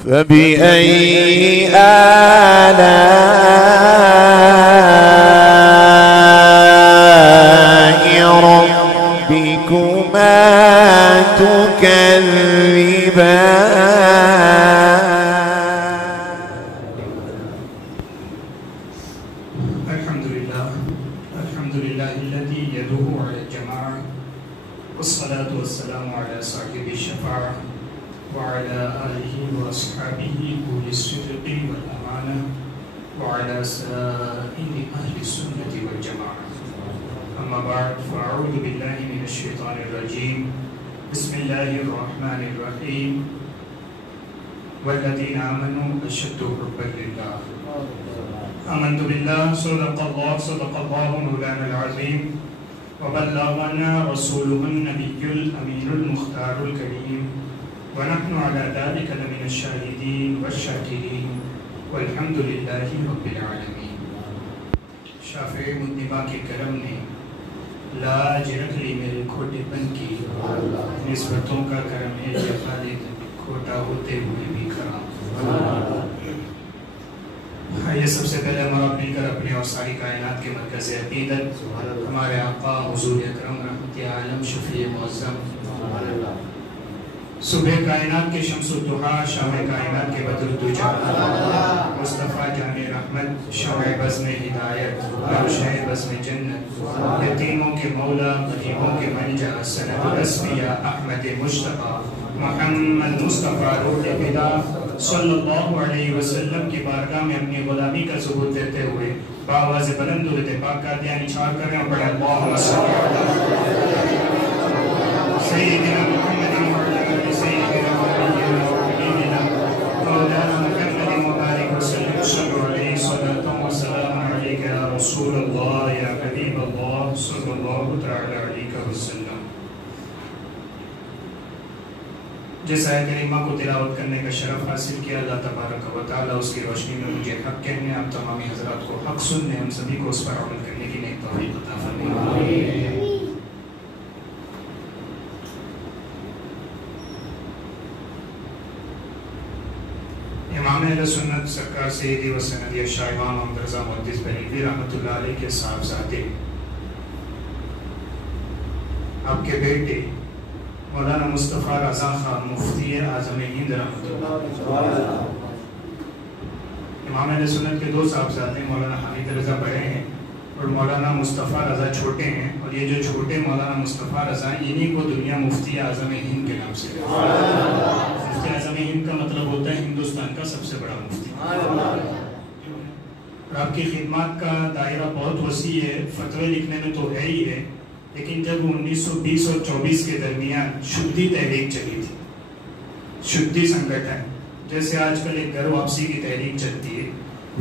فبأي آلاء ربكما تكذبان. الحمد لله الذي يده على الجماعة، والصلاة والسلام على صاحب الشفاعة وعلى آله وأصحابه أولي الصدق والأمانة وعلى سائر أهل السنة والجماعة. أما بعد، فأعوذ بالله من الشيطان الرجيم. بسم الله الرحمن الرحيم. والذين آمنوا أشد حبا لله. آمنت بالله صدق الله مولانا العظيم، وبلغنا رسوله النبي الأمين المختار الكريم، ونحن على ذلك لمن الشاهدين والشاكرين، والحمد لله رب العالمین. شافع مدنبا کے کرم نے لاج رکھ لی میرے کھوٹے پن کی، نسبتوں کا کرم ہے یہ خالق، کھوٹا ہوتے ہوئے بھی کھڑا. یہ سب سے پہلے ہمارا مل کر اپنے اور ساری کائنات کے مرکز عقیدت ہمارے آقا حضور اکرم رحمت عالم شفیع معظم صبح کائنات کے شمس الضحیٰ، شام کائنات کے بدر الدجا، مصطفیٰ جان رحمت، شمع بزم ہدایت، روشن بزم جنت، یتیموں کے مولا، غریبوں کے منجا، سند الاسفیاء احمد مصطفیٰ محمد مصطفیٰ روح خدا صلی اللہ علیہ وسلم کی بارگاہ میں اپنی غلامی کا ثبوت دیتے ہوئے بآواز بلند درود پاک کا دیانی چھاڑ کر رہے ہیں. پڑھیں اللہم صلی علی سیدنا محمد وعلی سیدنا ونبینا مولانا محمد مبارک وسلم. صلی علیہ صلاۃ وسلام علیک یا رسول اللہ یا حبیب اللہ صلی اللہ تعالی علیہ وسلم. جس آیت کریمہ کو تلاوت کرنے کا شرف حاصل کیا، اللہ تبارک و تعالیٰ اس کی روشنی میں مجھے حق کہنے، آپ تمامی حضرات کو حق سننے، ہم سبھی کو اس پر عمل کرنے کی نیک توفیق عطا فرمائے. امام اہل سنت سرکار سیدی و سندی شاہ امام محمد رضا محدث بریلوی رحمۃ اللہ علیہ کے صاحبزادے، آپ کے بیٹے مولانا مصطفیٰ رضا خان مفتی اعظم ہند رحمۃ اللہ. امام اہل سنت کے دو صاحبزادے مولانا حمید رضا بڑے ہیں اور مولانا مصطفیٰ رضا چھوٹے ہیں، اور یہ جو چھوٹے مولانا مصطفیٰ رضا انہی کو دنیا مفتی اعظم ہند کے نام سے. مفتی اعظم ہند کا مطلب ہوتا ہے ہندوستان کا سب سے بڑا مفتی. اور آپ کی خدمات کا دائرہ بہت وسیع ہے، فتوے لکھنے میں تو ہے ہی ہے، لیکن جب 1920 اور 24 کے درمیان شدی تحریک چلی تھی، شدی سنگٹھن جیسے آج کل ایک گھر واپسی کی تحریک چلتی ہے،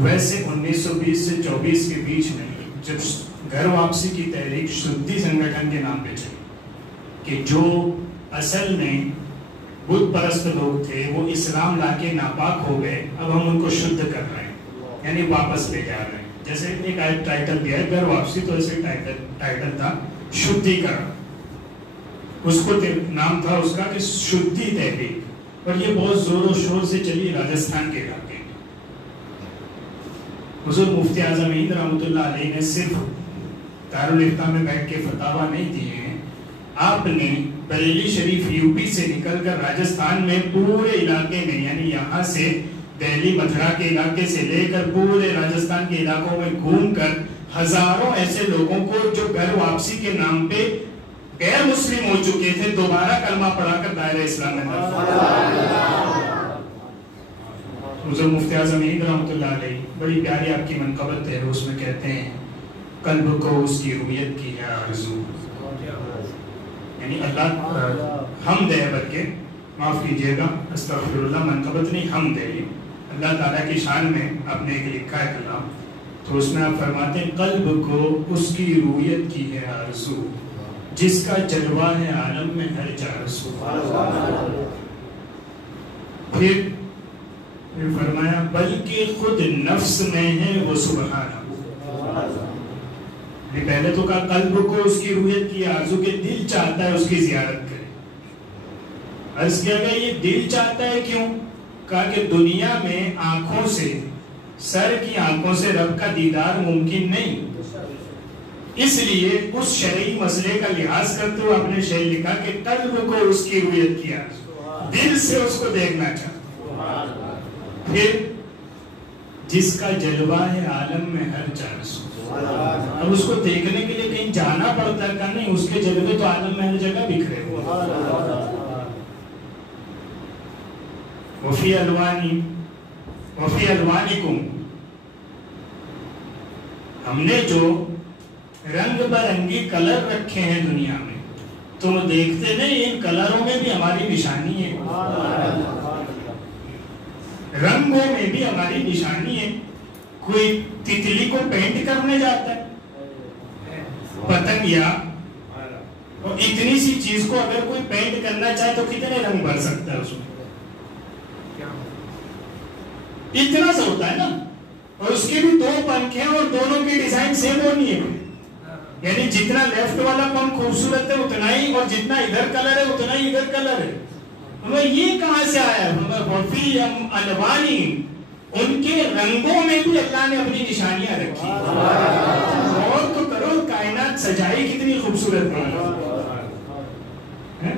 ویسے 1920 سے 24 کے بیچ میں جب گھر واپسی کی تحریک شدی سنگٹھن کے نام پہ چلی کہ جو اصل میں بت پرست لوگ تھے وہ اسلام لا کے ناپاک ہو گئے، اب ہم ان کو شدھ کر رہے ہیں، یعنی واپس لے جا رہے ہیں. جیسے ایک ٹائٹل دیا ہے گھر واپسی، تو ایسے ٹائٹل تھا شدھی کرن، اس کو نام تھا اس کا کہ شدھی تحریک. اور یہ بہت زور و شور سے چلی راجستھان کے علاقے میں. حضور مفتی اعظم ہند رحمۃ اللہ علیہ نے صرف دارالفتہ میں بیٹھ کے فتاویٰ نہیں دیے ہیں، آپ نے بریلی شریف یو پی سے نکل کر راجستھان میں پورے علاقے میں، یعنی یہاں سے دہلی متھرا کے علاقے سے لے کر پورے راجستھان کے علاقوں میں گھوم کر ہزاروں ایسے لوگوں کو جو گھر واپسی کے نام پہ غیر مسلم ہو چکے تھے دوبارہ کلمہ پڑھا کر دائرہ اسلام میں داخل. حضور مفتی اعظم ہند رحمۃ اللہ علیہ بڑی پیاری آپ کی منقبت ہے، اس میں کہتے ہیں قلب کو اس کی رویت کی ہے آرزو. یعنی اللہ حمد ہے، بلکہ معاف کیجیے گا استغفر اللہ، منقبت نہیں حمد ہے. اللہ تعالیٰ کی شان میں آپ نے ایک لکھا ہے کلام، تو اس میں آپ فرماتے ہیں قلب کو اس کی رویت کی ہے آرزو، جس کا جلوہ ہے عالم میں ہر جارسو. پھر فرمایا بلکہ خود نفس میں ہے وہ سبحانہ. پہلے تو کہا قلب کو اس کی رویت کی آرزو کے دل چاہتا ہے اس کی زیارت کرے. عرض کیا گیا یہ دل چاہتا ہے کیوں؟ کہا کہ دنیا میں آنکھوں سے، سر کی آنکھوں سے رب کا دیدار ممکن نہیں، اس لیے اس شرعی مسئلے کا لحاظ کرتے ہوئے اپنے شعر لکھا کہ قلب کو اس کی رویت کیا، دل سے اس کو دیکھنا چاہتا، پھر جس کا جلوہ ہے عالم میں ہر چار سو، اب اس کو دیکھنے کے لیے کہیں جانا پڑتا ہے کہ نہیں، اس کے جلوے تو عالم میں ہر جگہ بکھرے ہوئے۔ وفی الوانکم، ہم نے جو رنگ برنگی کلر رکھے ہیں دنیا میں، تم دیکھتے نہیں ان کلروں میں بھی ہماری نشانی ہے، رنگوں میں بھی ہماری نشانی ہے۔ کوئی تتلی کو پینٹ کرنے جاتا ہے، پتنگ یا اور اتنی سی چیز کو اگر کوئی پینٹ کرنا چاہے تو کتنے رنگ بھر سکتا ہے اس میں، اتنا سا ہوتا ہے نا، اور اس کے بھی دو پنکھ ہیں اور دونوں کی ڈیزائن سیم ہونی ہے، یعنی جتنا لیفٹ والا پنکھ خوبصورت ہے اتنا ہی، اور جتنا ادھر کلر ہے اتنا ہی ادھر کلر ہے۔ ہمیں یہ کہاں سے آیا ہے؟ وفی الوانی، ان کے رنگوں میں بھی اللہ نے اپنی نشانیاں رکھی، اور تو کرو کائنات سجائی کتنی خوبصورت ہے،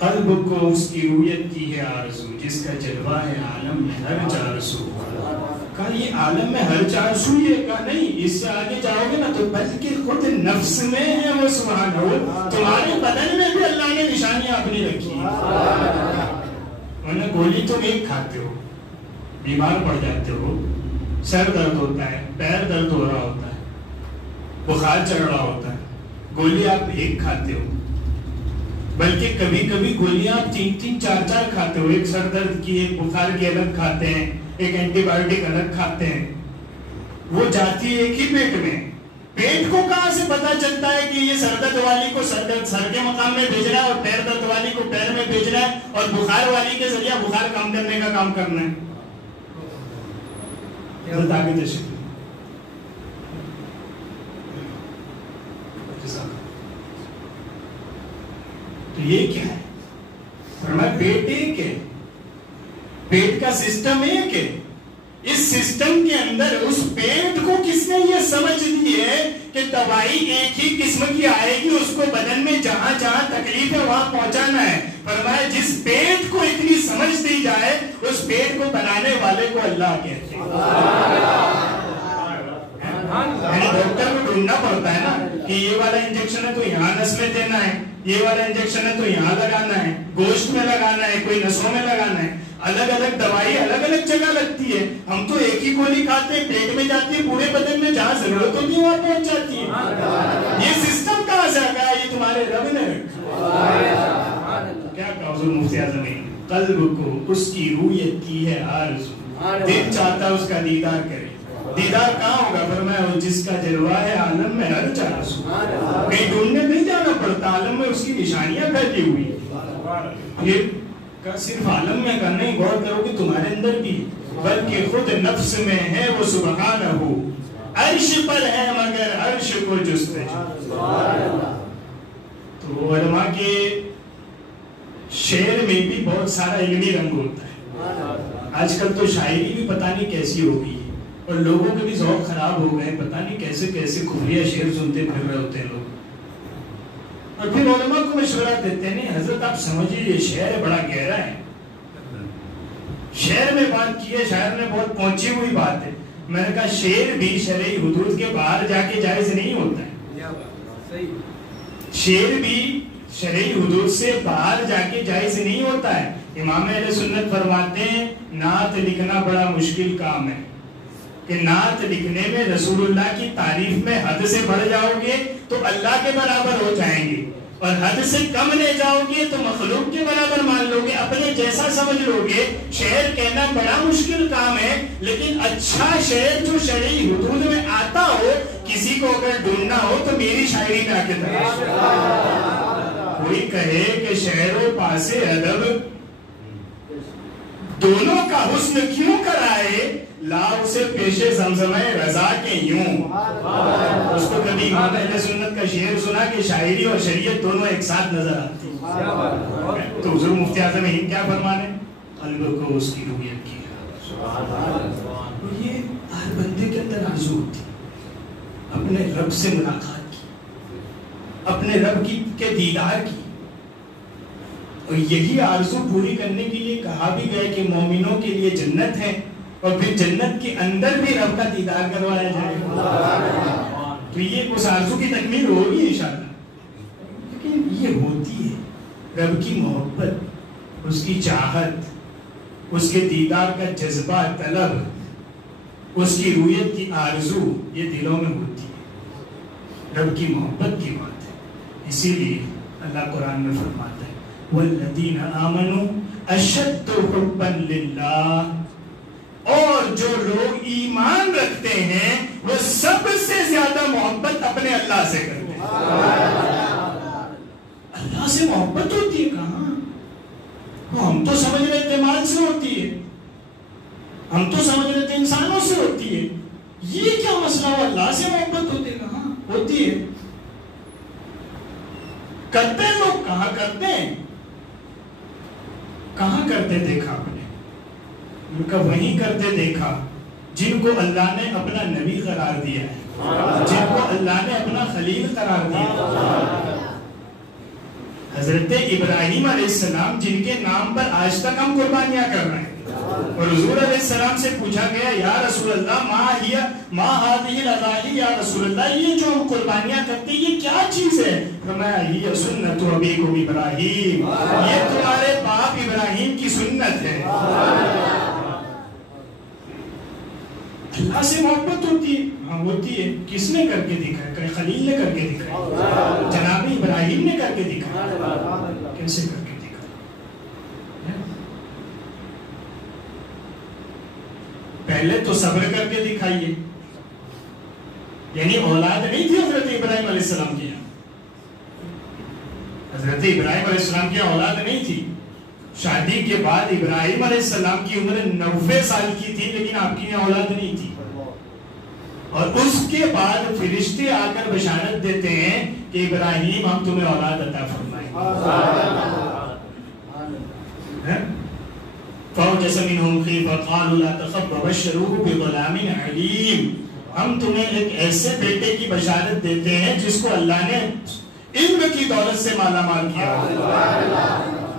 قلب کو اس کی رویت کی ہے آرزو، جس کا جلوہ ہے عالم میں ہر چار سو۔ کہا یہ عالم میں ہر چار سو، یہ کہا نہیں، اس سے آگے جاؤ گے نا تو بلکہ خود نفس میں ہے وہ سبحانہ، تمہارے بدن میں بھی اللہ نے نشانیاں اپنی رکھی ہیں۔ ورنہ گولی تم ایک کھاتے ہو، بیمار پڑ جاتے ہو، سر درد ہوتا ہے، پیر درد ہو رہا ہوتا ہے، بخار چڑھ رہا ہوتا ہے، گولی آپ ایک کھاتے ہو، بلکہ کبھی کبھی گولیاں آپ تین تین چار چار کھاتے ہو، ایک سر درد کی، ایک بخار کی الگ کھاتے ہیں، ایک اینٹی بایوٹک الگ کھاتے ہیں، وہ جاتی ہے ایک ہی پیٹ میں۔ پیٹ کو کہاں سے پتا چلتا ہے کہ یہ سر درد والی کو سر کے مقام میں بھیجنا ہے اور پیر درد والی کو پیر میں بھیجنا ہے اور بخار والی کے ذریعہ بخار کم کرنے کا کام کرنا ہے؟ تو یہ کیا ہے؟ فرمایا پیٹ ایک ہے، پیٹ کا سسٹم ایک ہے، اس سسٹم کے اندر اس پیٹ کو کس نے یہ سمجھ دی ہے کہ دوائی ایک ہی قسم کی آئے گی، اس کو بدن میں جہاں جہاں تکلیف ہے وہاں پہنچانا ہے۔ فرمایا جس پیٹ کو اتنی سمجھ دی جائے اس پیٹ کو بنانے والے کو اللہ کہتے ہیں۔ ڈاکٹر کو ڈھونڈنا پڑتا ہے نا کہ یہ والا انجیکشن ہے تو یہاں نس میں دینا ہے، یہ والا انجیکشن ہے تو یہاں لگانا ہے، گوشت میں لگانا ہے، کوئی نسوں میں لگانا ہے، الگ الگ دوائی الگ الگ جگہ لگتی ہے۔ ہم تو ایک ہی گولی کھاتے ہیں، پیٹ میں جاتی ہے، پورے بدن میں جہاں ضرورت ہوتی ہے وہاں پہنچ جاتی ہے۔ یہ سسٹم کہاں سے آ گیا؟ یہ تمہارے رب نے کیا کہا حضور مفتی اعظم نے؟ قلب کو اس کی رویت کی ہے آرزو، دل چاہتا ہے اس کا دیدار کرے۔ دیدار کہاں ہوگا؟ فرمایا وہ جس کا جلوہ ہے عالم میں ہر چار سو، کہیں ڈھونڈنے نہیں جانا پڑتا، عالم میں اس کی نشانیاں پھیلی ہوئی۔ پھر صرف عالم میں کا نہیں، غور کرو کہ تمہارے اندر بھی، بلکہ خود نفس میں ہے وہ سبحانہ، عرش پر ہے مگر عرش کو جستجو۔ تو علماء کے شعر میں بھی بہت سارا علمی رنگ ہوتا ہے۔ آج کل تو شاعری بھی پتہ نہیں کیسی ہو گئی ہے، اور لوگوں کے بھی ذوق خراب ہو گئے، پتہ نہیں کیسے کیسے کفریہ شعر سنتے پھر رہے ہوتے ہیں لوگ، اور پھر علماء کو مشورہ دیتے ہیں نہیں حضرت آپ سمجھیے یہ شعر بڑا گہرا ہے، شعر میں بات کی ہے، شاعر نے بہت پہنچی ہوئی بات ہے۔ میں نے کہا شعر بھی شرعی حدود کے باہر جا کے جائز نہیں ہوتا ہے، شعر بھی شرعی حدود سے باہر جا کے جائز نہیں ہوتا ہے۔ امام اہل سنت فرماتے ہیں نعت لکھنا بڑا مشکل کام ہے، کہ نعت لکھنے میں رسول اللہ کی تعریف میں حد سے بڑھ جاؤ گے تو اللہ کے برابر ہو جائیں گے، اور حد سے کم لے جاؤ گے تو مخلوق کے برابر مان لو گے، اپنے جیسا سمجھ لو گے۔ شعر کہنا بڑا مشکل کام ہے، لیکن اچھا شعر جو شرعی حدود میں آتا ہو، کسی کو اگر ڈھونڈنا ہو تو میری شاعری میں آ کے تلاش۔ کوئی کہے کہ شعر و پاس ادب دونوں کا حسن کیوں کرائے، لا اسے پیش زمزمہ رضا کے یوں۔ اس کو کبھی امام اہل سنت کا شعر سنا کہ شاعری اور شریعت دونوں ایک ساتھ نظر آتی، تو حضور مفتی اعظم ہند کیا فرمانے؟ قلب کو اس کی رویت کی. یہ ہر بندے کے اندر آرزو ہوتی ہے اپنے رب سے ملاقات کی, اپنے رب کے دیدار کی. اور یہی آرزو پوری کرنے کے لیے کہا بھی گیا کہ مومنوں کے لیے جنت ہے, اور پھر جنت کے اندر بھی رب کا دیدار کروایا جائے گا. تو یہ اس آرزو کی تکمیل ہوگی انشاءاللہ. لیکن یہ ہوتی ہے رب کی محبت, اس کی چاہت, اس کے دیدار کا جذبہ, طلب, اس کی رویت کی آرزو, یہ دلوں میں ہوتی ہے. رب کی محبت کی بات ہے. اسی لیے اللہ قرآن میں فرماتا ہے وَالَّذِينَ آمَنُوا أَشَدُّ حُبًّا لِلَّهِ, اور جو لوگ ایمان رکھتے ہیں وہ سب سے زیادہ محبت اپنے اللہ سے کرتے ہیں. اللہ سے محبت ہوتی ہے کہاں؟ ہم تو سمجھ رہے تھے مال سے ہوتی ہے, ہم تو سمجھ رہے تھے انسانوں سے ہوتی ہے. یہ کیا مسئلہ ہو, اللہ سے محبت ہوتی ہے کہاں ہوتی ہے؟ کرتے ہیں لوگ, کہاں کرتے ہیں, کہاں کرتے دیکھا آپ نے؟ ان کا وہی کرتے دیکھا جن کو اللہ نے اپنا نبی قرار دیا ہے, جن کو اللہ نے اپنا خلیل قرار دیا. حضرت ابراہیم علیہ السلام جن کے نام پر آج تک ہم قربانیاں کر رہے ہیں, اور حضور علیہ السلام سے پوچھا گیا یا رسول اللہ ما هذه الاضاحی, یا رسول اللہ یہ جو ہم قربانیاں کرتے ہیں یہ کیا چیز ہے؟ فرمایا یہ سنت ابیکم ابراہیم, یہ تمہارے باپ ابراہیم کی سنت ہے. اللہ سے محبت ہوتی ہے, ہاں ہوتی ہے. کس نے کر کے دکھایا؟ خلیل نے کر کے دکھایا, جناب ابراہیم نے کر کے دکھایا. کیسے کر کے دکھایا؟ پہلے تو صبر کر کے دکھائیے. یعنی اولاد نہیں تھی حضرت ابراہیم علیہ السلام کی, حضرت ابراہیم علیہ السلام کی اولاد نہیں تھی. شادی کے بعد ابراہیم علیہ السلام کی عمر 90 سال کی تھی, لیکن آپ کی اولاد نہیں تھی. اور اس کے بعد فرشتے آ کر بشارت دیتے ہیں کہ ابراہیم ہم تمہیں اولاد عطا فرمائیں گے. فَأَوْجَسَ مِنْهُمْ خِيفَةً قَالُوا لَا تَخَفْ وَبَشَّرُوهُ بِغُلَامٍ حَلِيمٍ, ہم تمہیں ایک ایسے بیٹے کی بشارت دیتے ہیں جس کو اللہ نے علم کی دولت سے مالا مال کیا.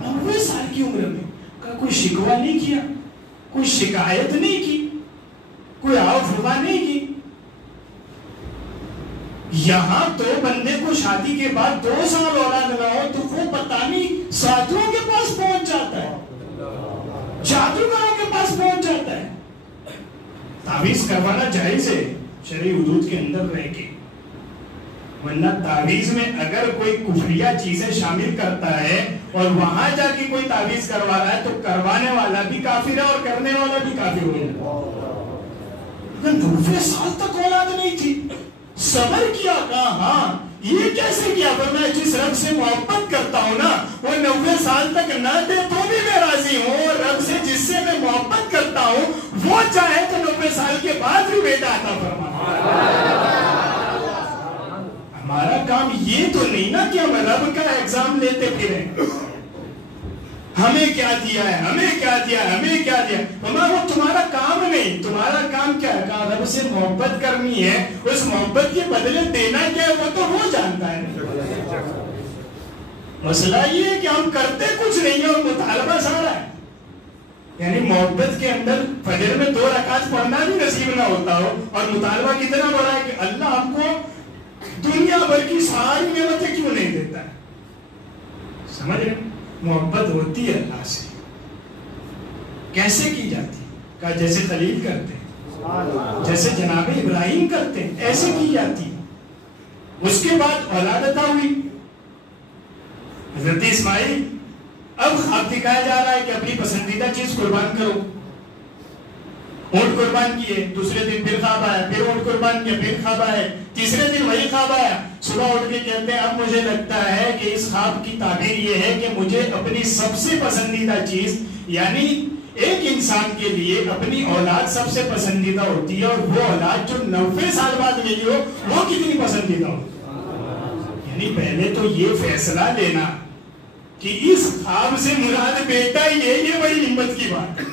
90 سال کی عمر میں کوئی شکوہ نہیں کیا, کوئی شکایت نہیں کی, کوئی آفرما نہیں کی. یہاں تو بندے کو شادی کے بعد 2 سال اولاد نہ ہو تو وہ پتہ نہیں ساتھیوں کے پاس پہنچ جاتا ہے, جادوگروں کے پاس پہنچ جاتا ہے. تعویذ کروانا جائز ہے شرعی حدود کے اندر رہ کے, ورنہ تعویذ میں اگر کوئی کفریہ چیزیں شامل کرتا ہے اور وہاں جا کے کوئی تعویذ کروا رہا ہے تو کروانے والا بھی کافر ہے اور کرنے والا بھی کافر ہو جائے. 90 سال تک اولاد نہیں تھی, صبر کیا, کہا ہاں یہ کیسے کیا؟ پر میں جس رب سے محبت کرتا ہوں نا وہ 90 سال تک نہ دے تو بھی میں راضی ہوں, اور رب سے جس سے میں محبت کرتا ہوں وہ چاہے تو 90 سال کے بعد بھی بیٹا عطا فرمائے. ہمارا کام یہ تو نہیں نا کہ ہم رب کا ایگزام لیتے پھریں, ہمیں کیا دیا ہے, ہمیں کیا دیا ہے, ہمیں کیا دیا. وہ تمہارا کام نہیں, تمہارا کام کیا ہے؟ کہا رب سے محبت کرنی ہے, اس محبت کے بدلے دینا کیا ہے وہ تو وہ جانتا ہے. مسئلہ یہ ہے کہ ہم کرتے کچھ نہیں ہے اور مطالبہ سارا ہے. یعنی محبت کے اندر فجر میں 2 رکعت پڑھنا بھی نصیب نہ ہوتا ہو, اور مطالبہ کتنا بڑا ہے کہ اللہ ہم کو دنیا بھر کی ساری نعمتیں کیوں نہیں دیتا ہے. سمجھ رہے؟ محبت ہوتی ہے اللہ سے. کیسے کی جاتی؟ کہا جیسے خلیل کرتے ہیں, جیسے جناب ابراہیم کرتے ہیں, ایسے کی جاتی. اس کے بعد اولاد عطا ہوئی حضرت اسماعیل. اب خواب دکھایا جا رہا ہے کہ اپنی پسندیدہ چیز قربان کرو. اونٹ قربان کیے, دوسرے دن پھر خواب آیا, پھر اونٹ قربان کیا, پھر خواب آیا, تیسرے دن وہی خواب آیا. صبح اٹھ کے کہتے ہیں اب مجھے لگتا ہے کہ اس خواب کی تعبیر یہ ہے کہ مجھے اپنی سب سے پسندیدہ چیز, یعنی ایک انسان کے لیے اپنی اولاد سب سے پسندیدہ ہوتی ہے, اور وہ اولاد جو 90 سال بعد ملی ہو وہ کتنی پسندیدہ ہو. یعنی پہلے تو یہ فیصلہ لینا کہ اس خواب سے مراد بیٹا ہی ہے، یہ بڑی ہمت کی بات ہے۔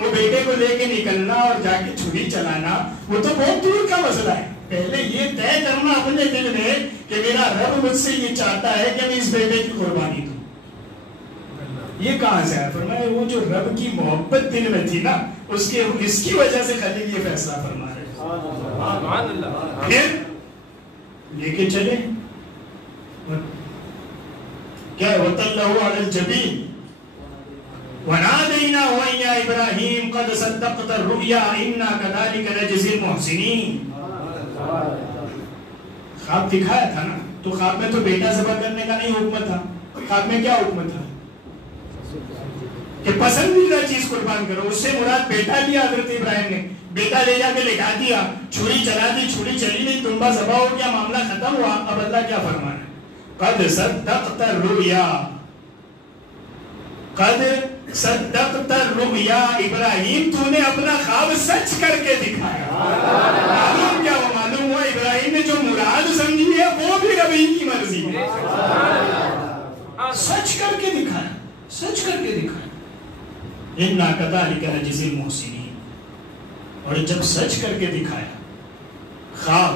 وہ بیٹے کو لے کے نکلنا اور جا کے چھری چلانا وہ تو بہت دور کا مسئلہ ہے، پہلے یہ طے کرنا اپنے دل میں کہ میرا رب مجھ سے یہ چاہتا ہے کہ میں اس بیٹے کی قربانی دوں۔ یہ کہاں سے ہے؟ فرمایا وہ جو رب کی محبت دل میں تھی نا، اس کی وجہ سے خلیل یہ فیصلہ فرما رہے ہیں۔ پھر لے کے چلے کیا وَتَلَّهُ عَلَى الْجَبِينِ وَنَادَيْنَاهُ يَا إِبْرَاهِيمُ قَدْ صَدَّقْتَ الرُّؤْيَا إِنَّا كَذَلِكَ نَجْزِي الْمُحْسِنِينَ۔ خواب دکھایا تھا نا، تو خواب میں تو بیٹا ذبح کرنے کا نہیں حکم تھا، خواب میں کیا حکم تھا کہ پسندیدہ چیز قربان کرو۔ اس سے مراد بیٹا لیا حضرت ابراہیم نے، بیٹا لے جا کے لٹا دیا، چھری چلا دی، چھری چلی نہیں، دمبا ذبح ہو گیا، معاملہ ختم ہوا۔ اب اللہ کیا فرمانا ہے؟ قد صدقت الرؤیا، قد صدقت الرؤیا، ابراہیم تو نے اپنا خواب سچ کر کے دکھایا۔ معلوم کیا ہوا؟ معلوم ہوا ابراہیم نے جو مراد سمجھی ہے وہ بھی ربی کی مرضی ہے، سچ کر کے دکھایا، سچ کر کے دکھایا۔ اِنَّا كَذَلِكَ نَجْزِي الْمُحْسِنِينَ، اور جب سچ کر کے دکھایا خواب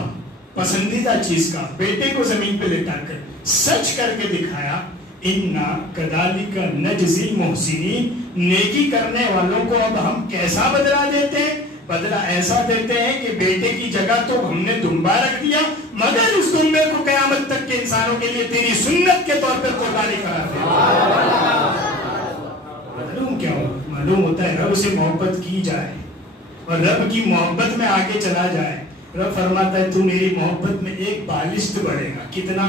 پسندیدہ چیز کا، بیٹے کو زمین پہ لٹا کر سچ کر کے دکھایا، اِنَّا كَذَلِكَ نَجْزِي الْمُحْسِنِينَ، نیکی کرنے والوں کو اب ہم کیسا بدلہ دیتے ہیں؟ بدلہ ایسا دیتے ہیں کہ بیٹے کی جگہ تو ہم نے دمبا رکھ دیا، مگر اس دمبے کو قیامت تک کے انسانوں کے لیے تیری سنت کے طور پر قربانی کراتے ہیں۔ معلوم کیا ہو؟ معلوم ہوتا ہے رب سے محبت کی جائے اور رب کی محبت میں آگے چلا جائے، رب فرماتا ہے تو میری محبت میں ایک بالشت بڑھے گا۔ کتنا؟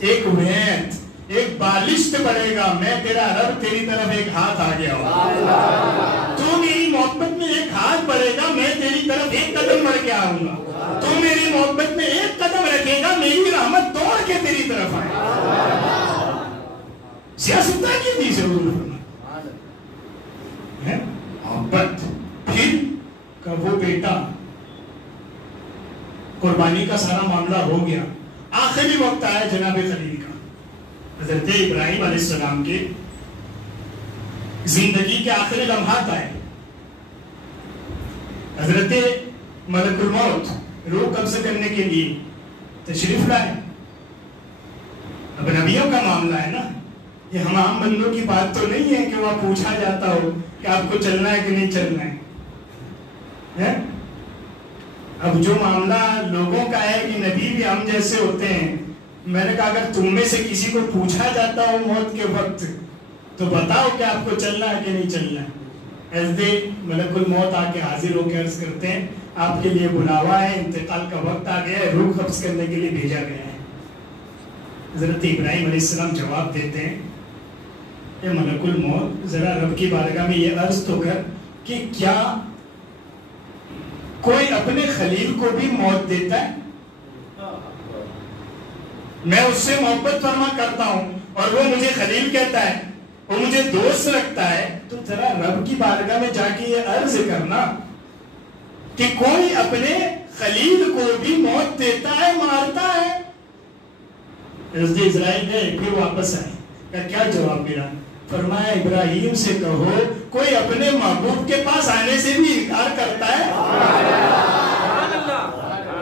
ایک ویت، ایک بالشت بڑھے گا۔ میں تیرا رب، تیری طرف ایک ہاتھ آ گیا ہوں، تو میری محبت میں ایک ہاتھ بڑھے گا، میں تیری طرف ایک قدم بڑھ کے آؤں گا، تو میری محبت میں ایک قدم رکھے گا، میری رحمت دوڑ کے تیری طرف آئے گا۔ سیاستہ کی دی ضرور محبت۔ پھر کہ وہ بیٹا قربانی کا سارا معاملہ ہو گیا، آخری وقت آیا جناب خلیل کا، حضرت ابراہیم علیہ السلام کے زندگی کے آخری لمحات آئے۔ حضرت ملک الموت روح قبض کرنے کے لیے تشریف لائے۔ اب نبیوں کا معاملہ ہے نا، یہ ہم عام بندوں کی بات تو نہیں ہے کہ وہاں پوچھا جاتا ہو کہ آپ کو چلنا ہے کہ نہیں چلنا ہے۔ اب جو معاملہ لوگوں کا ہے کہ نبی بھی ہم جیسے ہوتے ہیں، میں نے کہا اگر تم میں سے کسی کو پوچھا جاتا ہو موت کے وقت تو بتاؤ کہ آپ کو چلنا ہے کہ نہیں چلنا ہے۔ ایسے ملک الموت آ کے حاضر ہو کے عرض کرتے ہیں آپ کے لیے بلاوا ہے، انتقال کا وقت آ گیا ہے، روح قبض کرنے کے لیے بھیجا گیا ہے۔ حضرت ابراہیم علیہ السلام جواب دیتے ہیں کہ ملک الموت ذرا رب کی بارگاہ میں یہ عرض تو کر کہ کیا کوئی اپنے خلیل کو بھی موت دیتا ہے؟ میں اس سے محبت فرما کرتا ہوں اور وہ مجھے خلیل کہتا ہے، وہ مجھے دوست رکھتا ہے، تو ذرا رب کی بارگاہ میں جا کے یہ عرض کرنا کہ کوئی اپنے خلیل کو بھی موت دیتا ہے، مارتا ہے۔ حضرت اسرائیل نے پھر واپس آئے، کہ کیا جواب ملا؟ فرمایا ابراہیم سے کہو کوئی اپنے محبوب کے پاس آنے سے بھی انکار کرتا ہے؟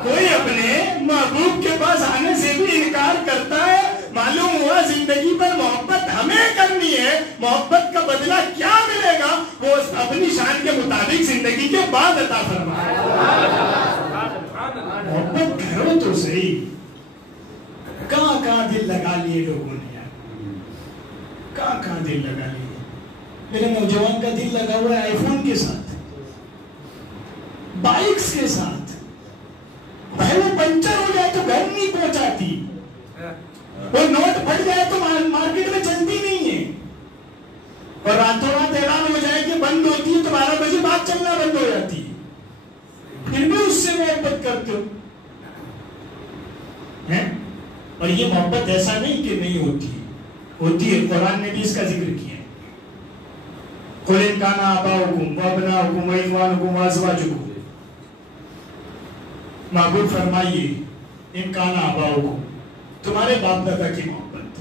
کوئی اپنے محبوب کے پاس آنے سے بھی انکار کرتا ہے؟ معلوم ہوا زندگی پر محبت ہمیں کرنی ہے، محبت کا بدلہ کیا ملے گا وہ اپنی شان کے مطابق زندگی کے بعد عطا فرمائے۔ محبت کرو تو صحیح، کہاں کہاں دل لگا لیے لوگوں نے، کہاں کہاں دل لگا لیے۔ میرے نوجوان کا دل لگا ہوا ہے آئی فون کے ساتھ، بائکس کے ساتھ، بھائی وہ پنچر ہو جائے تو گھر نہیں پہنچاتی، وہ نوٹ پھٹ جائے تو مارکیٹ میں چلتی نہیں ہے، اور راتوں رات اعلان ہو جائے کہ بند ہوتی ہے تو 12 بجے بعد چلنا بند ہو جاتی ہے، پھر بھی اس سے محبت کرتے ہو۔ اور یہ محبت ایسا نہیں کہ نہیں ہوتی ہوتی ہے، قرآن نے بھی اس کا ذکر کیا ہے۔ قُلْ إِنْ كَانَ آبَاؤُكُمْ وَأَبْنَاؤُكُمْ وَإِخْوَانُكُمْ وَأَزْوَاجُكُمْ، معبود فرمائیے إِنْ كَانَ آبَاؤُكُمْ، تمہارے باپ دادا کی محبت،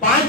5।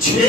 6।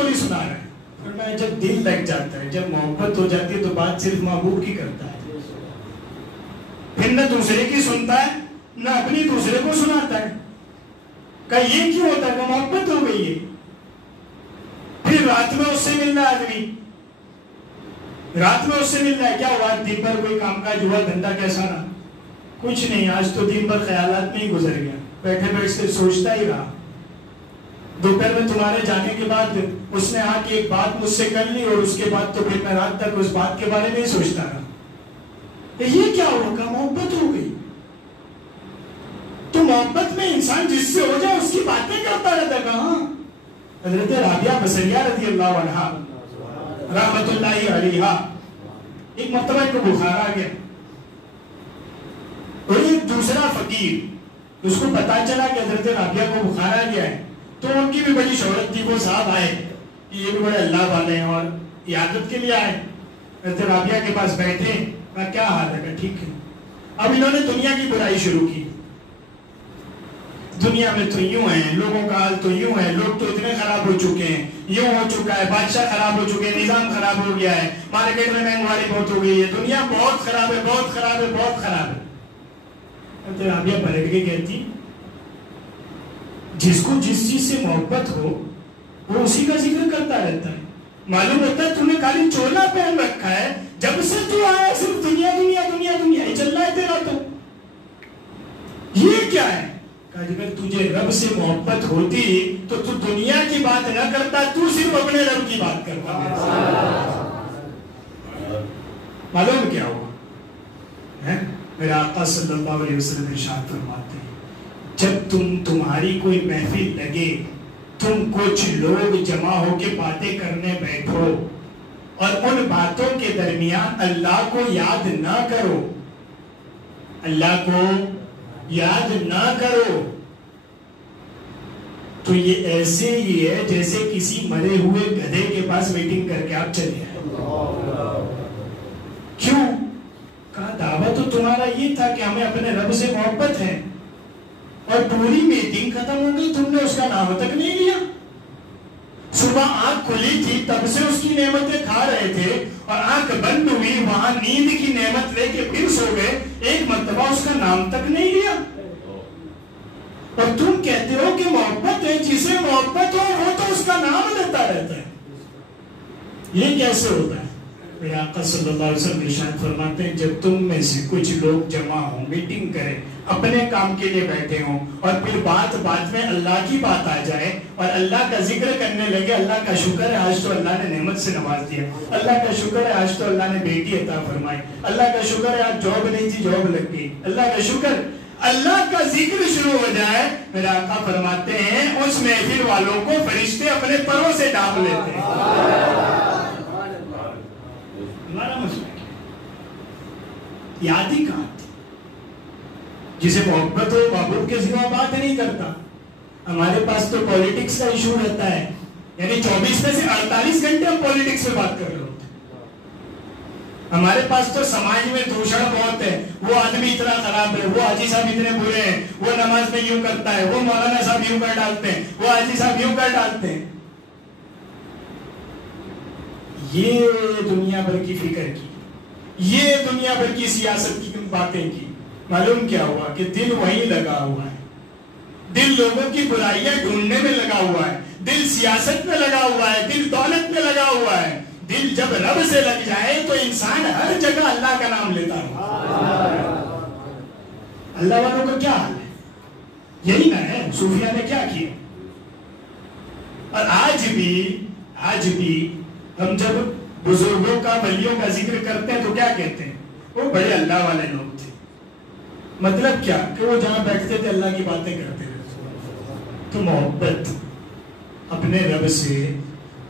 اسٹوری سنا رہا ہے. فرمایا جب دل لگ جاتا ہے, جب محبت ہو جاتی ہے تو بات صرف محبوب کی کرتا ہے, پھر نہ دوسرے کی سنتا ہے نہ اپنی دوسرے کو سناتا ہے. کہ یہ کیوں ہوتا ہے؟ کہ محبت ہو گئی ہے. پھر رات میں اس سے مل رہا آدمی, رات میں اس سے مل رہا ہے, کیا ہوا دن بھر کوئی کام کاج ہوا, دھندا کیسا رہا؟ کچھ نہیں, آج تو دن بھر خیالات میں ہی گزر گیا, بیٹھے بیٹھ سے سوچتا ہی رہا. دوپہر میں تمہارے جانے کے بعد اس نے آ کے ایک بات مجھ سے کر لی, اور اس کے بعد تو پھر میں رات تک اس بات کے بارے میں ہی سوچتا رہا. یہ کیا ہوگا؟ محبت ہو گئی. تو محبت میں انسان جس سے ہو جائے اس کی باتیں کرتا رہتا ہے. کہاں حضرت رابعہ بصریہ رضی اللہ عنہا رحمت اللہ علیہا, ایک مرتبہ کو بخار آ گیا, اور ایک دوسرا فقیر اس کو پتا چلا کہ حضرت رابعہ کو بخار آ گیا ہے, تو ان کی بھی بڑی شہرت تھی. وہ صاحب آئے کہ یہ بھی بڑے اللہ والے ہیں اور عیادت کے لیے آئے. حضرت رابعہ کے پاس بیٹھے, کیا حال ہے؟ کہ ٹھیک ہے. اب انہوں نے دنیا کی برائی شروع کی. دنیا میں تو یوں ہے, لوگوں کا حال تو یوں ہے, لوگ تو اتنے خراب ہو چکے ہیں, یوں ہو چکا ہے, بادشاہ خراب ہو چکے ہیں, نظام خراب ہو گیا ہے, مارکیٹ میں مہنگائی بہت ہو گئی ہے, دنیا بہت خراب ہے, بہت خراب ہے, بہت خراب ہے. رابعہ پلٹ کے کہتی, جس کو جس چیز سے محبت ہو وہ اسی کا ذکر کرتا رہتا ہے. معلوم ہوتا ہے تو نے خالی چولا پہن رکھا ہے, جب سے تو آیا صرف دنیا دنیا دنیا دنیا ہی چل رہا ہے تیرا. تو یہ کیا ہے؟ اگر تجھے رب سے محبت ہوتی تو تو دنیا کی بات نہ کرتا, تو صرف اپنے رب کی بات کرتا. معلوم کیا ہوا؟ میرے آقا صلی اللہ علیہ وسلم ارشاد فرماتے ہیں, جب تمہاری کوئی محفل لگے, تم کچھ لوگ جمع ہو کے باتیں کرنے بیٹھو اور ان باتوں کے درمیان اللہ کو یاد نہ کرو, اللہ کو یاد نہ کرو, تو یہ ایسے ہی ہے جیسے کسی مرے ہوئے گدھے کے پاس میٹنگ کر کے آپ چلے آئے. کیوں؟ کہا دعویٰ تو تمہارا یہ تھا کہ ہمیں اپنے رب سے محبت ہے, اور پوری میٹنگ ختم ہو گئی, تم نے اس کا نام تک نہیں لیا. صبح آنکھ کھلی تھی تب سے اس کی نعمتیں کھا رہے تھے, اور آنکھ بند ہوئی وہاں نیند کی نعمت لے کے پھر سو گئے, ایک مرتبہ اس کا نام تک نہیں لیا. اور تم کہتے ہو کہ محبت ہے, جسے محبت ہو وہ تو اس کا نام لیتا رہتا ہے. یہ کیسے ہوتا ہے؟ میرے آقا صلی اللہ علیہ وسلم ارشاد فرماتے ہیں, جب تم میں سے کچھ لوگ جمع ہوں, میٹنگ کریں, اپنے کام کے لیے بیٹھے ہوں, اور پھر بات میں اللہ کی بات آ جائے اور اللہ کا ذکر کرنے لگے, اللہ کا شکر ہے آج تو اللہ نے نعمت سے نواز دیا, اللہ کا شکر ہے آج تو اللہ نے بیٹی عطا فرمائی, اللہ کا شکر ہے آج جاب نہیں تھی جاب لگ گئی, اللہ کا شکر, اللہ کا ذکر شروع ہو جائے, میرے آقا فرماتے ہیں اس محفل والوں کو فرشتے اپنے پروں سے ڈانپ لیتے ہیں. ہمارا مسئلہ کیا؟ یاد ہی کہاں تھی؟ جسے محبت ہو محبوب کے سوا بات نہیں کرتا. ہمارے پاس تو پولیٹکس کا ایشو رہتا ہے, یعنی 24 میں سے 48 گھنٹے ہم پولیٹکس پہ بات کر رہے ہوتے ہیں. ہمارے پاس تو سماج میں دوشڑ بہت ہے, وہ آدمی اتنا خراب ہے, وہ حاجی صاحب اتنے برے ہیں, وہ نماز میں یوں کرتا ہے, وہ مولانا صاحب یوں کر ڈالتے ہیں, وہ حاجی صاحب یوں کر ڈالتے ہیں. یہ دنیا بھر کی فکر کی, یہ دنیا بھر کی سیاست کی باتیں کی. معلوم کیا ہوا کہ دل وہیں لگا ہوا ہے, دل لوگوں کی برائیاں ڈھونڈنے میں لگا ہوا ہے, دل سیاست میں لگا ہوا ہے, دل دولت میں لگا ہوا ہے. دل جب رب سے لگ جائے تو انسان ہر جگہ اللہ کا نام لیتا ہے. اللہ والوں کا کیا حال ہے؟ یہی نہ ہے صوفیہ نے کیا کیا. اور آج بھی ہم جب بزرگوں کا ولیوں کا ذکر کرتے ہیں تو کیا کہتے ہیں؟ وہ بڑے اللہ والے لوگ تھے. مطلب کیا کہ وہ جہاں بیٹھتے تھے اللہ کی باتیں کرتے رہتے. تو محبت اپنے رب سے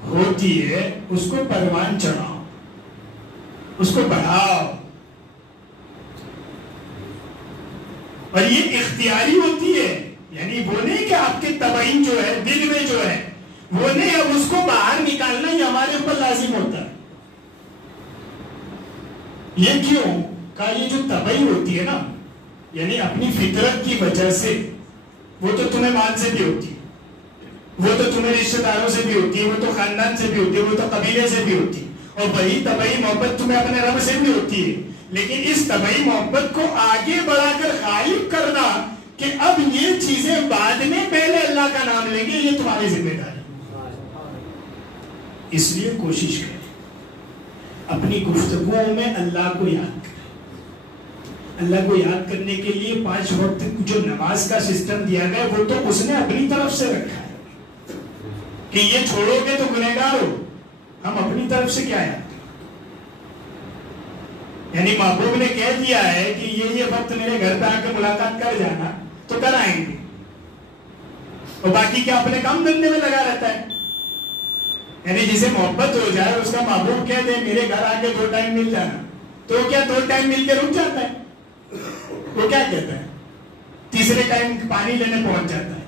ہوتی ہے, اس کو پروان چڑھاؤ, اس کو بڑھاؤ, اور یہ اختیاری ہوتی ہے. یعنی وہ نہیں کہ آپ کے تبعین جو ہے دل میں جو ہے وہ نہیں, اب اس کو باہر نکالنا ہی ہمارے اوپر لازم ہوتا ہے. یہ کیوں؟ کہ یہ جو تبعی ہوتی ہے نا, یعنی اپنی فطرت کی وجہ سے, وہ تو تمہیں مان سے بھی ہوتی ہے, وہ تو تمہیں رشتہ داروں سے بھی ہوتی ہے، وہ تو خاندان سے بھی ہوتی ہے، وہ تو قبیلے سے بھی ہوتی ہے، اور وہی طبعی محبت تمہیں اپنے رب سے بھی ہوتی ہے. لیکن اس طبعی محبت کو آگے بڑھا کر غالب کرنا کہ اب یہ چیزیں بعد میں پہلے اللہ کا نام لیں گے، یہ تمہاری ذمہ داری. اس لیے کوشش کریں اپنی گفتگوؤں میں اللہ کو یاد کریں. اللہ کو یاد کرنے کے لیے 5 وقت جو نماز کا سسٹم دیا گیا وہ تو اس نے اپنی طرف سے رکھا ہے کہ یہ چھوڑو گے تو گنہگار ہو. ہم اپنی طرف سے کیا یاد کریں؟ یعنی محبوب نے کہہ دیا ہے کہ یہ وقت میرے گھر پہ آ کے ملاقات کر جانا تو کر آئیں گے، اور باقی کیا اپنے کام دھندے میں لگا رہتا ہے. یعنی جسے محبت ہو جائے اس کا محبوب کہہ دے میرے گھر آ کے 2 ٹائم مل جانا، تو کیا 2 ٹائم مل کے رک جاتا ہے؟ وہ کیا کہتا ہے؟ تیسرے ٹائم پانی لینے پہنچ جاتا ہے،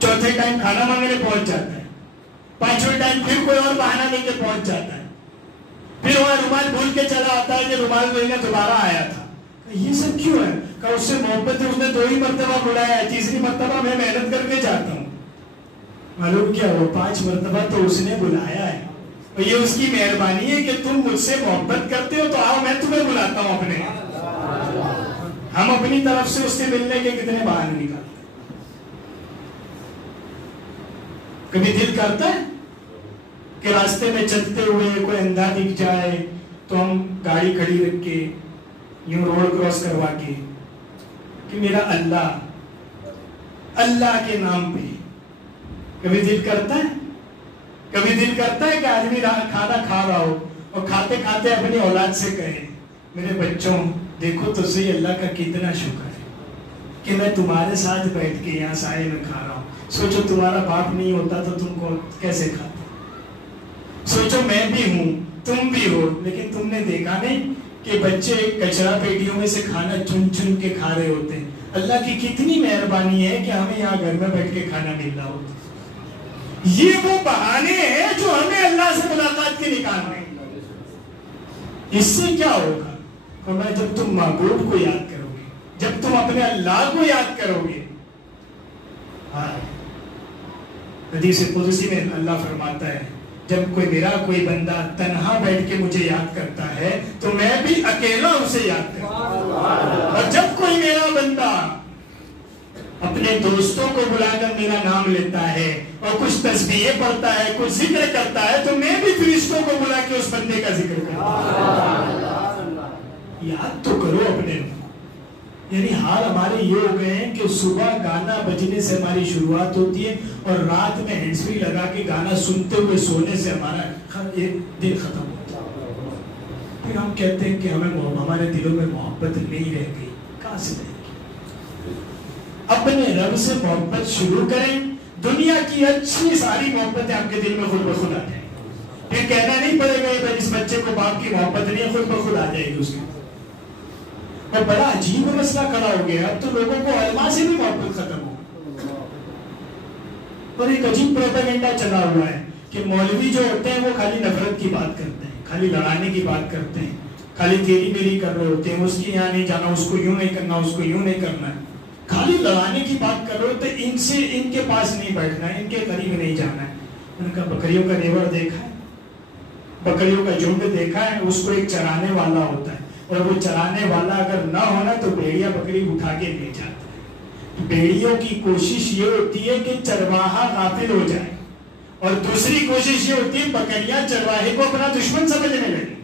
چوتھے ٹائم کھانا مانگنے پہنچ جاتا ہے، 5ویں ٹائم پھر کوئی اور بہانہ لے کے پہنچ جاتا ہے، پھر وہاں رومال بھول کے چلا آتا ہے کہ رومال لینے دوبارہ آیا تھا. یہ سب کیوں ہے؟ کہ اس سے محبت ہے، اس نے 2 ہی مرتبہ بلایا ہے، تیسری مرتبہ میں محنت کر کے جاتا ہوں. معلوم کیا ہو 5 مرتبہ تو اس نے بلایا ہے، اور یہ اس کی مہربانی ہے کہ تم مجھ سے محبت کرتے ہو تو آؤ میں تمہیں بلاتا ہوں اپنے. ہم اپنی طرف سے اس سے ملنے کے کتنے بہانے نکالتے ہیں. کبھی دل کرتا ہے کہ راستے میں چلتے ہوئے کوئی اندھا دکھ جائے تو ہم گاڑی کھڑی رکھ کے یوں روڈ کراس کروا کے کہ میرا اللہ کے نام پہ. کبھی دل کرتا ہے؟ کبھی دل کرتا ہے کہ آدمی کھانا کھا رہا ہو اور کھاتے کھاتے اپنی اولاد سے کہے میرے بچوں دیکھو تو صحیح اللہ کا کتنا شکر ہے کہ میں تمہارے ساتھ بیٹھ کے یہاں سائے میں کھا رہا ہوں. سوچو تمہارا باپ نہیں ہوتا تو تم کو کیسے کھاتے. سوچو میں بھی ہوں تم بھی ہو، لیکن تم نے دیکھا نہیں کہ بچے کچرا پیٹیوں میں سے کھانا چن چن کے کھا رہے ہوتے ہیں. اللہ کی کتنی مہربانی ہے کہ ہمیں یہاں گھر میں بیٹھ کے کھانا مل رہا ہوتا. یہ وہ بہانے ہیں جو ہمیں اللہ سے ملاقات کے نکالنے ہیں. اس سے کیا ہوگا؟ فرمایا جب تم محبوب کو یاد کرو گے، جب تم اپنے اللہ کو یاد کرو گے. حدیث قدسی میں اللہ فرماتا ہے جب کوئی بندہ تنہا بیٹھ کے مجھے یاد کرتا ہے تو میں بھی اکیلا اسے یاد کرتا ہوں، اور جب کوئی میرا بندہ اپنے دوستوں کو بلا کر میرا نام لیتا ہے اور کچھ تسبیحیں پڑھتا ہے، کچھ ذکر کرتا ہے، تو میں بھی فرشتوں کو بلا کے اس بندے کا ذکر کرتا ہوں. یاد تو کرو اپنے. یعنی حال ہمارے یہ ہو گئے ہیں کہ صبح گانا بجنے سے ہماری شروعات ہوتی ہے اور رات میں ہینڈ فری لگا کے گانا سنتے ہوئے سونے سے ہمارا ایک دن ختم ہوتا ہے. پھر ہم کہتے ہیں کہ ہمارے دلوں میں محبت نہیں رہ گئی. کہاں سے رہ گئی؟ اپنے رب سے محبت شروع کریں، دنیا کی اچھی ساری محبتیں آپ کے دل میں خود بخود آ جائیں. پھر کہنا نہیں پڑے گا اس بچے کو باپ کی محبت نہیں ہے، خود بخود آ جائے گی اس کے. اور بڑا عجیب مسئلہ کھڑا ہو گیا، اب تو لوگوں کو علماء سے بھی محبت ختم ہو. اور ایک عجیب پروپیگنڈا چلا ہوا ہے کہ مولوی جو ہوتے ہیں وہ خالی نفرت کی بات کرتے ہیں، خالی لڑانے کی بات کرتے ہیں، خالی تیری میری کر رہے ہوتے ہیں. اس کی یہاں نہیں جانا، اس کو یوں نہیں کرنا، اس کو یوں نہیں کرنا ہے. خالی لڑانے کی بات کر رہے ہوتے ہیں. ان کے پاس نہیں بیٹھنا ہے، ان کے قریب نہیں جانا ہے. ان کا بکریوں کا ریوڑ دیکھا ہے، بکریوں کا جھنڈ دیکھا ہے. اس کو ایک چرانے والا ہوتا ہے، اور وہ چرانے والا اگر نہ ہونا تو بھیڑیا بکری اٹھا کے لے جاتا ہے. بھیڑیوں کی کوشش یہ ہوتی ہے کہ چرواہا غافل ہو جائے، اور دوسری کوشش یہ ہوتی ہے بکریاں چرواہے کو اپنا دشمن سمجھنے لگے.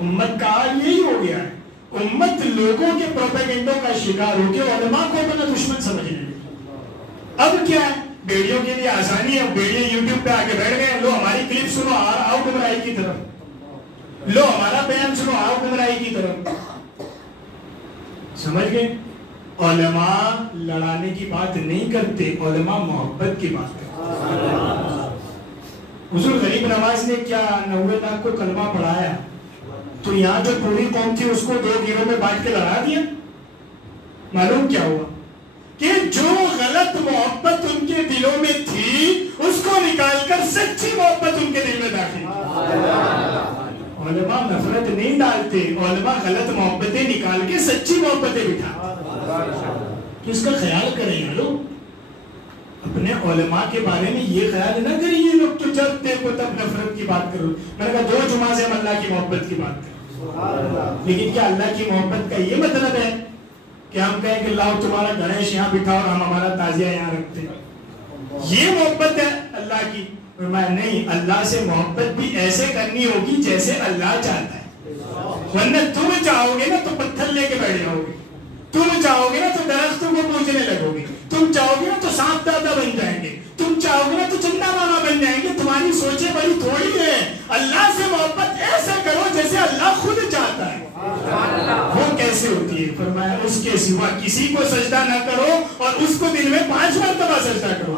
امت کا حال یہی ہو گیا ہے. امت لوگوں کے پروپیگنڈوں کا شکار ہو کے علماء کو اپنا دشمن سمجھنے لگے. اب کیا ہے؟ بھیڑیوں کے لیے آسانی ہے. بھیڑیے یوٹیوب پہ آ کے بیٹھ گئے، لو ہماری کلپ سنو، آؤ گمراہی کی طرف، لو ہمارا بیان سنو، آؤ گمراہی کی طرف. سمجھ گئے؟ علماء لڑانے کی بات نہیں کرتے، علماء محبت کی بات کرتے. حضور غریب نواز نے کیا 90 لاکھ کو کلمہ پڑھایا تو یہاں جو پوری قوم تھی اس کو 2 گروہ میں بانٹ کے لڑا دیا. معلوم کیا ہوا؟ کہ جو غلط محبت ان کے دلوں میں تھی اس کو نکال کر سچی محبت ان کے دل میں داخل. علماء نفرت نہیں ڈالتے، علماء غلط محبتیں نکال کے سچی محبتیں بٹھا. اس کا خیال کریں لوگ. اپنے اپنے علماء کے بارے میں یہ خیال نہ کری یہ لوگ تو جب دیکھو تب نفرت کی بات کرو. میں نے کہا 2 جمعہ سے ہم اللہ کی محبت کی بات کریں, لیکن کیا اللہ کی محبت کا یہ مطلب ہے کہ ہم کہیں کہ لاؤ تمہارا گنیش یہاں بٹھا اور ہم ہمارا تعزیہ یہاں رکھتے ہیں؟ یہ محبت ہے اللہ کی؟ فرمایا نہیں, اللہ سے محبت بھی ایسے کرنی ہوگی جیسے اللہ چاہتا ہے, ورنہ تم چاہو گے نا تو پتھر لے کے بیٹھ جاؤ گے, تم چاہو گے نا تو درختوں کو پوجنے لگو گے, تم چاہو گے نا تو سانپ دادا بن جائیں گے, تم چاہو گے نا تو چندا ماما بن جائیں گے. تمہاری سوچیں بڑی تھوڑی ہے. اللہ سے محبت ایسے کرو جیسے اللہ خود چاہتا ہے. وہ کیسے ہوتی ہے؟ فرمایا اس کے سوا کسی کو سجدہ نہ کرو اور اس کو دن میں 5 مرتبہ سجدہ کرو.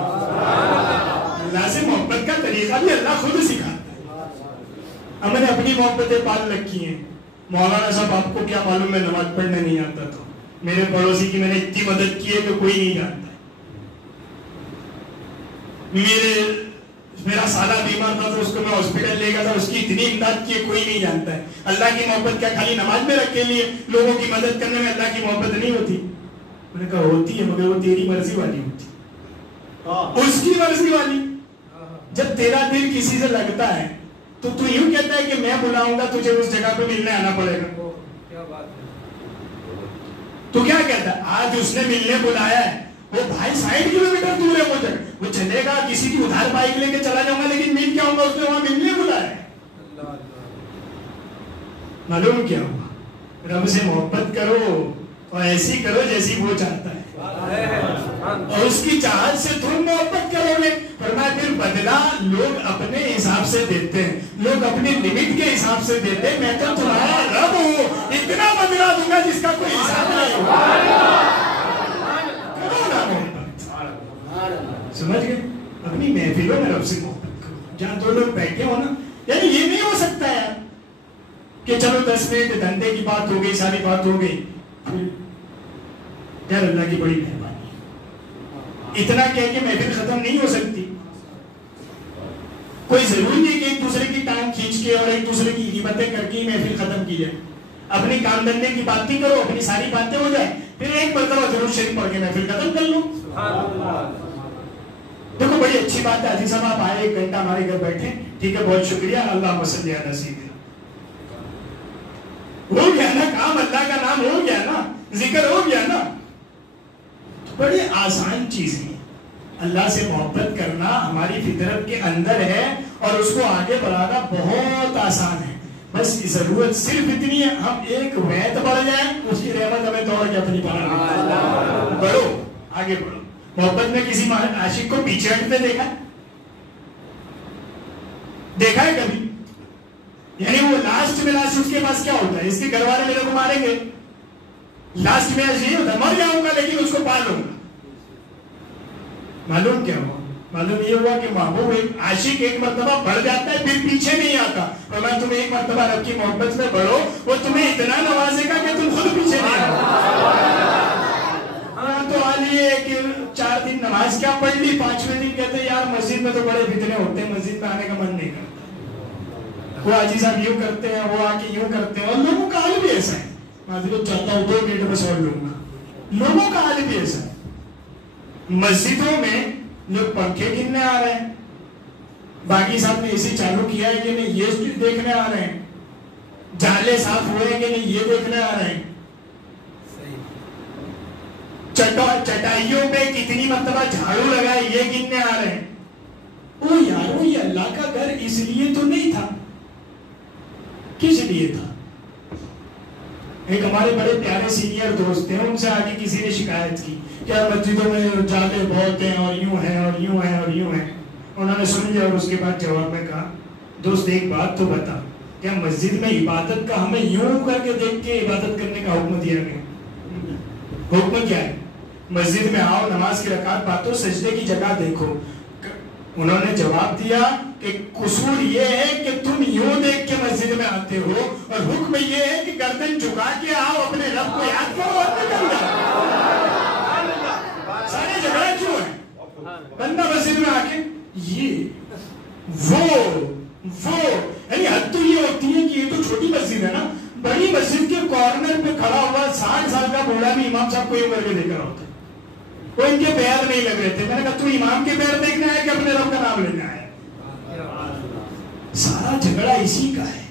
اللہ سے محبت کا طریقہ بھی اللہ خود سکھاتا ہے. ہم نے اپنی محبتیں پال رکھی ہیں. مولانا صاحب آپ کو کیا معلوم ہے نماز پڑھنے نہیں آتا تو میرے پڑوسی کی میں نے اتنی مدد کی ہے کہ کوئی نہیں جانتا. میرا سالہ بیمار تھا تو اس کو میں ہاسپٹل لے گیا تھا, اس کی اتنی امداد کی ہے کوئی نہیں جانتا ہے. اللہ کی محبت کیا خالی نماز میں رکھ کے لیے لوگوں کی مدد کرنے میں اللہ کی محبت نہیں ہوتی؟ میں نے کہا ہوتی ہے, مگر وہ تیری مرضی والی ہوتی, اس کی مرضی والی. جب تیرا دل کسی سے لگتا ہے تو تو یوں کہتا ہے کہ میں بلاؤں گا تجھے اس جگہ پہ ملنے آنا پڑے گا. تو کیا کہتا ہے آج اس نے ملنے بلایا ہے, وہ بھائی 60 کلومیٹر دور ہے مجھے, وہ چلے گا کسی کی ادھار بائک لے کے چلا جاؤں گا لیکن مل کیا ہوں گا اس نے وہاں ملنے بلایا ہے. معلوم کیا ہوا؟ رب سے محبت کرو اور ایسی کرو جیسی وہ چاہتا ہے, اور اس کی چاہت سے تم محبت کرو گے. فرمایا پھر بدلہ لوگ اپنے حساب سے دیتے ہیں, لوگ اپنی لمٹ کے حساب سے دیتے ہیں. میں تو تمہارا رب ہوں, اتنا بدلہ دوں گا جس کا کوئی حساب نہیں. کرو نا محبت, سمجھ گئے؟ اپنی محفلوں میں رب سے محبت کرو جہاں 2 لوگ بیٹھے ہو نا. یعنی یہ نہیں ہو سکتا ہے کہ چلو 10 منٹ دھندے کی بات ہو گئی, ساری بات ہو گئی, یار اللہ کی بڑی مہربانی ہے, اتنا کہہ کے محفل ختم نہیں ہو سکتی. کوئی ضروری نہیں کہ ایک دوسرے کی ٹانگ کھینچ کے اور ایک دوسرے کی غیبتیں کر کے محفل ختم کی جائے. اپنی کام دھندے کی باتیں کرو, اپنی ساری باتیں ہو جائے, پھر ایک مرتبہ درود شریف پڑھ کے محفل ختم کر لو. دیکھو بڑی اچھی بات ہے حاجی صاحب آپ آئے, 1 گھنٹہ ہمارے گھر بیٹھے, ٹھیک ہے بہت شکریہ, اللہ صلی علی سیدنا. ہو گیا نا کام, اللہ کا نام ہو گیا نا, ذکر ہو گیا نا. بڑی آسان چیز ہے. اللہ سے محبت کرنا ہماری فطرت کے اندر ہے اور اس کو آگے بڑھانا بہت آسان ہے. بس ضرورت صرف اتنی ہے ہم ایک وید بڑھ جائیں, اس کی رحمت ہمیں توڑ کے اپنی بنا. بڑھو, آگے بڑھو. محبت میں کسی عاشق کو پیچھے ہٹتے دیکھا ہے کبھی؟ یعنی وہ لاسٹ میں لاسٹ اس کے پاس کیا ہوتا ہے, اس کے گھر والے میرے کو ماریں گے, لاسٹ میں یہ ہوتا ہے مر جاؤں گا لیکن اس کو پالوں گا. معلوم کیا ہوا؟ معلوم یہ ہوا کہ محبوب ایک عاشق ایک مرتبہ بڑھ جاتا ہے پھر پیچھے نہیں آتا. اور میں تم ایک مرتبہ رب کی محبت میں بڑھو, وہ تمہیں اتنا نوازے گا کہ تم خود پیچھے نہیں آتا. ہاں تو آلیے کہ 4 دن نماز کیا پڑھ لی, 5ویں دن کہتے یار مسجد میں تو بڑے فتنے ہوتے ہیں, مسجد میں آنے کا من نہیں کرتا. وہ حاجی صاحب یوں کرتے ہیں, وہ آ کے یوں کرتے ہیں, اور لوگوں کا حال بھی ایسا ہے. معذرت چاہتا ہوں 2 منٹ میں سوال لوں گا. لوگوں کا حال بھی ایسا ہے. مسجدوں میں لوگ پنکھے گننے آ رہے ہیں, باقی صاحب نے اسی چالو کیا ہے کہ نہیں یہ دیکھنے آ رہے ہیں, جالے صاف ہوئے ہیں کہ نہیں یہ دیکھنے آ رہے ہیں, چٹائیوں پہ کتنی مرتبہ جھاڑو لگائے یہ گننے آ رہے ہیں. او یارو یہ اللہ کا گھر اس لیے تو نہیں تھا, کس لیے تھا؟ ایک ہمارے بڑے پیارے سینئر دوست ہیں, ان سے آگے کسی نے شکایت کی کیا مسجدوں میں جالے بہت ہیں اور یوں ہیں اور یوں ہیں اور یوں ہیں. انہوں نے سن لیا اور اس کے بعد جواب میں کہا دوست ایک بات تو بتا, کیا مسجد میں عبادت کا ہمیں یوں کر کے دیکھ کے عبادت کرنے کا حکم دیا گیا؟ حکم کیا ہے؟ مسجد میں آؤ, نماز کی رکعت باتو, سجدے کی جگہ دیکھو. انہوں نے جواب دیا کہ قصور یہ ہے کہ تم یوں دیکھ کے مسجد میں آتے ہو, اور حکم یہ ہے کہ گردن جھکا کے آؤ, اپنے رب کو یاد کرو اور نکل جاؤ. سارے جھگڑے کیوں ہیں؟ بندہ مسجد میں آ کے یہ وہ یعنی حد تو یہ ہوتی ہے کہ یہ تو چھوٹی مسجد ہے نا, بڑی مسجد کے کارنر پہ کھڑا ہوا 60 سال کا بوڑھا بھی امام صاحب کو یہ کر کے دیکھ رہا ہوتا ہے. وہ ان کے پیر نہیں لگ رہے تھے. میں نے کہا تو امام کے پیر دیکھنا ہے کہ اپنے رب کا نام لینا ہے؟ سارا جھگڑا اسی کا ہے.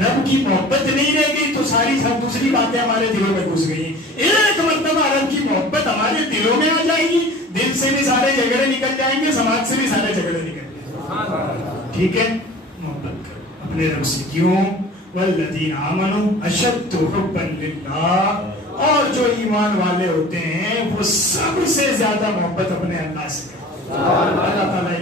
رب کی محبت نہیں رہ گئی تو ساری سب دوسری باتیں ہمارے دلوں میں گھس گئی. ایک مرتبہ رب کی محبت ہمارے دلوں میں آ جائے گی, دل سے بھی سارے جھگڑے نکل جائیں گے, سماج سے بھی سارے جھگڑے نکل جائیں گے. ٹھیک ہے, محبت کرو اپنے رب سے. کیوں؟ والذین آمنوا اشد حبا للہ, اور جو ایمان والے ہوتے ہیں وہ سب سے زیادہ محبت اپنے اللہ سے کرتے ہیں. اللہ تعالیٰ